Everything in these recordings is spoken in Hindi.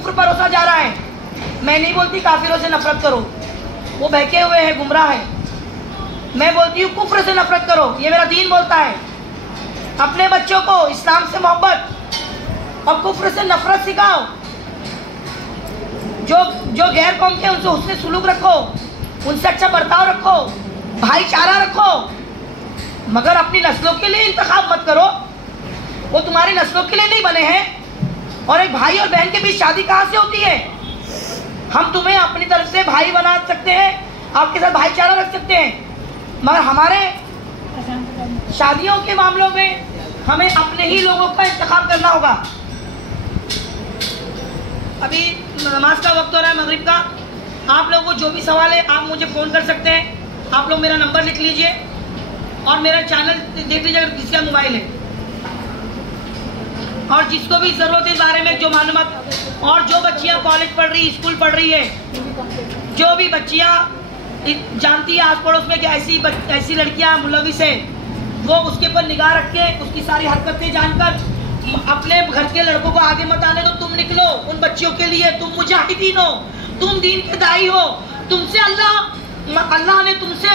कुफ्र परोसा जा रहा है। मैं नहीं बोलती काफिरों से नफरत करो, वो बहके हुए हैं, गुमराह है। मैं बोलती हूँ कुफ्र से नफरत करो, ये मेरा दीन बोलता है। अपने बच्चों को इस्लाम से मोहब्बत और कुफ्र से नफरत सिखाओ। जो गैर कौम के उनसे हुस्न सुलूक रखो, उनसे अच्छा बर्ताव रखो, भाईचारा रखो, मगर अपनी नस्लों के लिए इंतखाब मत करो। वो तुम्हारी नस्लों के लिए नहीं बने हैं। और एक भाई और बहन के बीच शादी कहाँ से होती है? हम तुम्हें अपनी तरफ से भाई बना सकते हैं, आपके साथ भाईचारा रख सकते हैं, मगर हमारे शादियों के मामलों में हमें अपने ही लोगों का इंतखाब करना होगा। अभी नमाज का वक्त हो रहा है, मगरिब का। आप लोगों को जो भी सवाल है आप मुझे फ़ोन कर सकते हैं। आप लोग मेरा नंबर लिख लीजिए और मेरा चैनल देख लीजिए अगर किसी का मोबाइल है। और जिसको भी ज़रूरत है इस बारे में जो मालूमात, और जो बच्चियाँ कॉलेज पढ़ रही, स्कूल पढ़ रही है, जो भी बच्चियाँ जानती है आस पड़ोस में कि ऐसी लड़कियाँ मुलविस है, वो उसके ऊपर निगाह रख के उसकी सारी हरकतें जानकर अपने घर के लड़कों को आगे मत आने दो। तुम निकलो उन बच्चियों के लिए, तुम मुजाहिदीन हो, तुम दीन के दाई हो। तुमसे अल्लाह ने तुमसे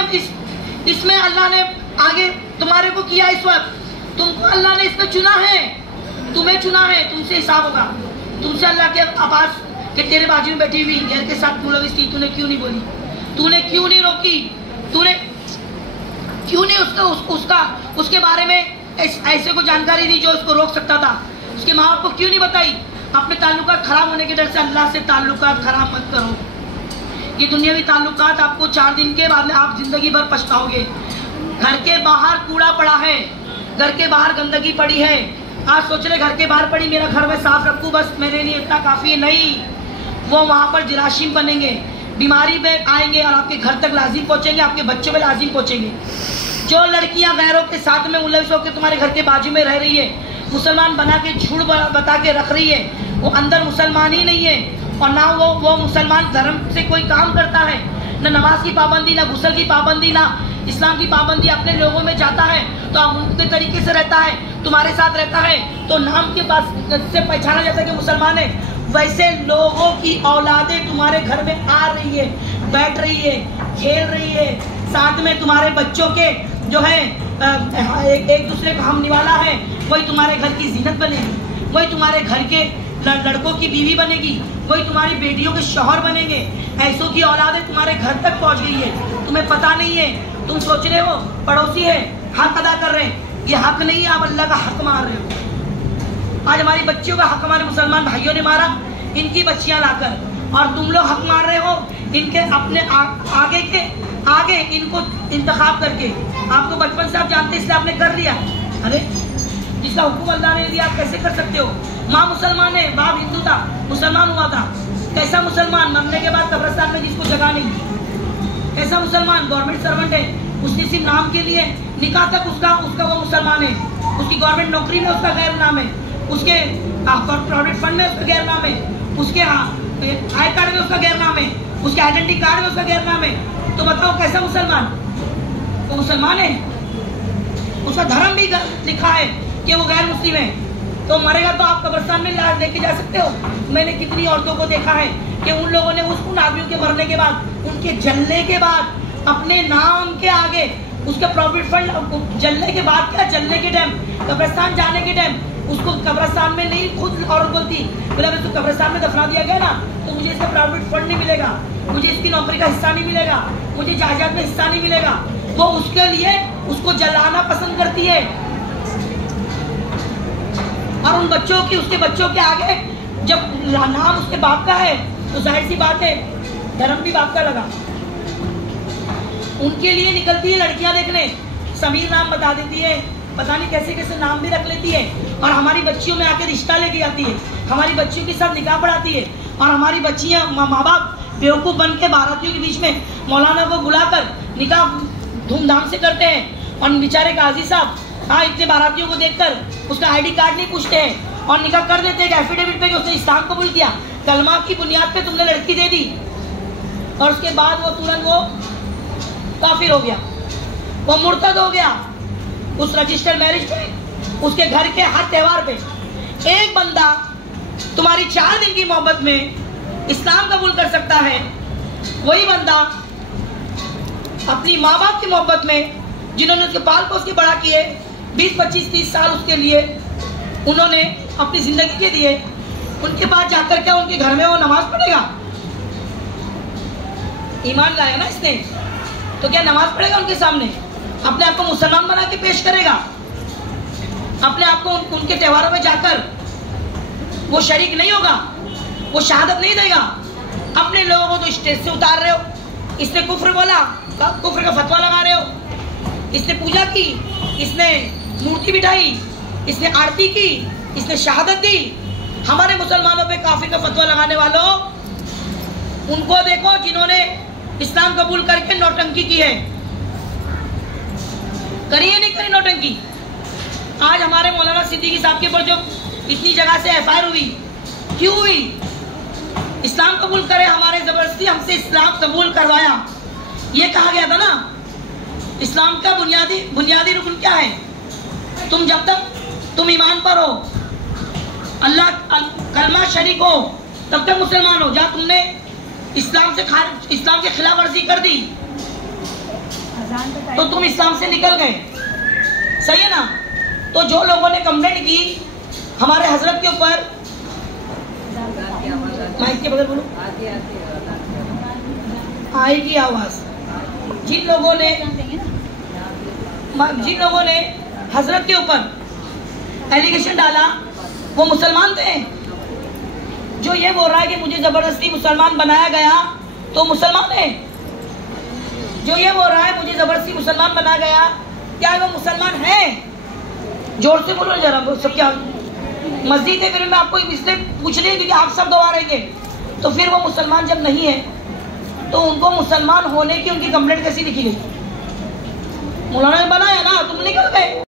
इसमें अल्लाह ने आगे तुम्हारे को किया। इस वक्त तुमको अल्लाह ने इसमें चुना है, तुम्हें चुना है, तुमसे हिसाब होगा। तुमसे अल्लाह के आवाज कि तेरे बाजू में बैठी हुई घर के साथ मुलविस थी, तूने क्यों नहीं बोली, तूने क्यों नहीं रोकी, तूने क्यों नहीं उसके बारे में ऐसे को जानकारी दी जो उसको रोक सकता था, उसके माँ बाप को क्यों नहीं बताई। अपने ताल्लुकात खराब होने के डर से अल्लाह से ताल्लुकात खराब मत करो। ये दुनियावी ताल्लुकात आपको 4 दिन के बाद में आप जिंदगी भर पछताओगे। घर के बाहर कूड़ा पड़ा है, घर के बाहर गंदगी पड़ी है, आज सोच रहे घर के बाहर पड़ी मेरा घर में साफ रखूं बस मेरे लिए इतना काफी है। नहीं, वो वहाँ पर जराशीम बनेंगे, बीमारी में आएंगे और आपके घर तक लाजिम पहुँचेंगे, आपके बच्चों में लाजिम पहुँचेंगे। जो लड़कियां गैरों के साथ में मुलविस होकर तुम्हारे घर के बाजू में रह रही है, मुसलमान बना के झूठ बता के रख रही है, वो अंदर मुसलमान ही नहीं है और ना वो मुसलमान धर्म से कोई काम करता है, ना नमाज की पाबंदी, ना गुस्ल की पाबंदी, ना इस्लाम की पाबंदी अपने लोगों में जाता है तो आप उनके तरीके से रहता है, तुम्हारे साथ रहता है तो नाम के पास से पहचाना जाता है कि मुसलमान है। वैसे लोगों की औलादें तुम्हारे घर में आ रही है, बैठ रही है, खेल रही है, साथ में तुम्हारे बच्चों के जो है एक दूसरे को हम निवाला है, वही तुम्हारे घर की जीनत बनेगी, वही तुम्हारे घर के लड़कों की बीवी बनेगी, वही तुम्हारी बेटियों के शौहर बनेंगे। ऐसों की औलादें तुम्हारे घर तक पहुंच गई है, तुम्हें पता नहीं है। तुम सोच रहे हो पड़ोसी है, हक अदा कर रहे हैं, ये हक नहीं है, आप अल्लाह का हक मार रहे हो। आज हमारी बच्चियों का हक हमारे मुसलमान भाइयों ने मारा, इनकी बच्चियां लाकर, और तुम लोग हक मार रहे हो इनके अपने आगे इनको इंतखाब करके। आपको बचपन से आप जानते इसलिए आपने कर लिया। अरे जिसका हुक्म अल्लाह ने दिया आप कैसे कर सकते हो? माँ मुसलमान है, बाप हिंदू था, मुसलमान हुआ था। कैसा मुसलमान? मरने के बाद कब्रिस्तान में जिसको जगह नहीं। कैसा मुसलमान? गवर्नमेंट सर्वेंट है, उसने सिर्फ नाम के लिए निकाह तक उसका वो मुसलमान है, उसकी गवर्नमेंट नौकरी में उसका गैर नाम है, उसके प्रोविडेंट फंड में उसका गैर नाम है, उसके आई कार्ड में उसका गैर नाम है, उसके आइडेंटिटी कार्ड में उसका गैर नाम है। तो बताओ कैसा मुसलमान? वो मुसलमान है, उसका धर्म भी लिखा है कि वो गैर मुस्लिम है, तो मरेगा तो आप कब्रिस्तान में लाश लेके जा सकते हो। मैंने कितनी औरतों को देखा है कि उन लोगों ने उन आदमियों के मरने के बाद, उनके जलने के बाद अपने नाम के आगे उसका प्रॉफिट फंड, जलने के बाद क्या, जलने के टाइम, कब्रिस्तान जाने के टाइम उसको कब्रिस्तान में नहीं, खुद औरत बोलती बोला अगर तो कब्रिस्तान में दफना दिया गया ना तो मुझे इसका प्रॉफिट फंड नहीं मिलेगा, मुझे इसकी नौकरी का हिस्सा नहीं मिलेगा, मुझे जायदाद में हिस्सा नहीं मिलेगा। वो उसके लिए उसको जलाना पसंद करती है। और उन बच्चों की, उसके बच्चों के आगे जब नाम उसके बाप का है तो जाहिर सी बात है धर्म भी बाप का लगा। उनके लिए निकलती है लड़कियां देखने, समीर नाम बता देती है, पता नहीं कैसे कैसे नाम भी रख लेती है, और हमारी बच्चियों में आके रिश्ता लेके आती है, हमारी बच्चियों के साथ निकाह पढ़ाती है, और हमारी बच्चियां माँ बाप बेवकूफ़ बन के बारातियों के बीच में मौलाना को बुलाकर निकाह धूमधाम से करते हैं। और बेचारे काजी साहब इतने बारातियों को देखकर उसका आईडी कार्ड नहीं पूछते हैं और निकाह कर देते हैं एफिडेविट पे कि उसने इस्लाम कबूल किया, कलमा की बुनियाद पे तुमने लड़की दे दी, और उसके बाद वो तुरंत वो काफिर हो गया, वो मुर्तद हो गया। उस रजिस्टर्ड मैरिज पे, उसके घर के हर त्योहार पे एक बंदा तुम्हारी 4 दिन की मोहब्बत में इस्लाम कबूल कर सकता है, वही बंदा अपनी माँ बाप की मोहब्बत में, जिन्होंने उसके पाल पोस के बड़ा किए, 20, 25, 30 साल उसके लिए उन्होंने अपनी जिंदगी के दिए, उनके पास जाकर क्या उनके घर में वो नमाज पढ़ेगा? ईमान लाया ना इसने, तो क्या नमाज पढ़ेगा उनके सामने? अपने आप को मुसलमान बना के पेश करेगा? अपने आप को उनके त्योहारों में जाकर वो शरीक नहीं होगा, वो शहादत नहीं देगा? अपने लोगों को तो स्टेज से उतार रहे हो, इसने कुफ्र बोला, कुफ्र का फतवा लगा रहे हो, इसने पूजा की, इसने मूर्ति बिठाई, इसने आरती की, इसने शहादत दी। हमारे मुसलमानों पे काफिर का फतवा लगाने वालों, उनको देखो जिन्होंने इस्लाम कबूल करके नौटंकी की है। करी है नहीं करी नौटंकी? आज हमारे मौलाना सिद्दीकी साहब के ऊपर जो इतनी जगह से एफआईआर हुई, क्यों हुई? इस्लाम कबूल करे, हमारे जबरदस्ती हमसे इस्लाम कबूल करवाया। ये कहा गया था ना, इस्लाम का बुनियादी रुकन क्या है? तुम जब तक तुम ईमान पर हो, अल्लाह कलमा शरीक हो, तब तक मुसलमान हो। जहाँ तुमने इस्लाम के खिलाफ वर्जी कर दी तो तुम इस्लाम से निकल गए। सही है ना? तो जो लोगों ने कंप्लेंट की हमारे हजरत के ऊपर, माइक के बगल बोलो, आएगी आवाज। जिन लोगों ने हजरत के ऊपर एलिगेशन डाला वो मुसलमान थे। जो ये बोल रहा है कि मुझे जबरदस्ती मुसलमान बनाया गया तो मुसलमान है। जो ये बोल रहा है मुझे जबरदस्ती मुसलमान बनाया गया, क्या वो मुसलमान है? जोर से बोलो जरा, सब क्या मस्जिद है? फिर मैं आपको इसलिए पूछ रही हूँ क्योंकि आप सब गवा रहे थे। तो फिर वो मुसलमान जब नहीं है तो उनको मुसलमान होने की उनकी कंप्लेंट कैसी लिखी गई? मौलाना ने बनाया ना, तुम निकल गए।